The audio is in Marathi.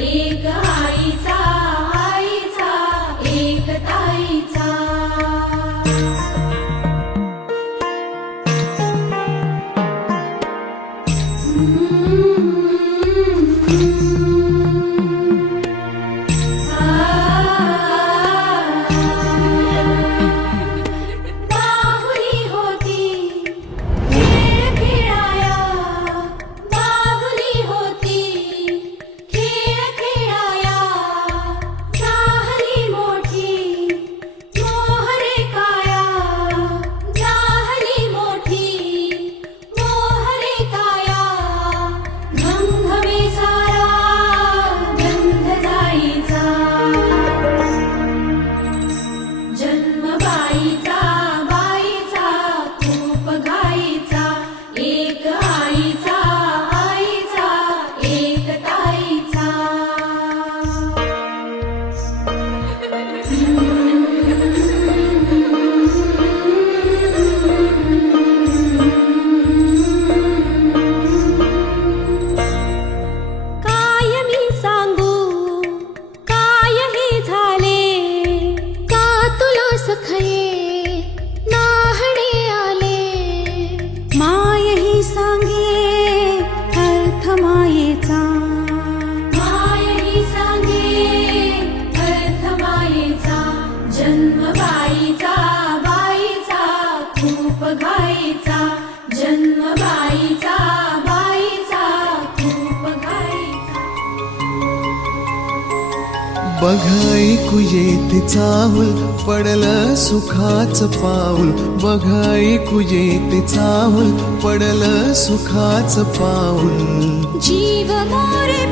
एक आईचा आईचा एक ताईचा बाहुली होती खेळ खेळाया बाहुली होती खेळ खेळाया झाली मोठी मोहरे काया झाली मोठी मोहरे काया घमघमे सारा गंध जाईचा जन्म बाईचा बाईचा खूप घाईचा एक आईचा आईचा एक ताईचा काय मी सांगू काय हे झाले का तुला सखये नाहणे आले माय ही सांगे अर्थ मायेचा माय ही सांगे अर्थ मायेचा जन्म बाईचा बाईचा खूप घाईचा जन्म बाईचा बाईचा खूप घाईचा बघा ऐकू येते चाहुल पडलं सुखाचं पाऊल बघा ऐकू येते चाहुल पडलं सुखाचं पाऊल जीव मोरे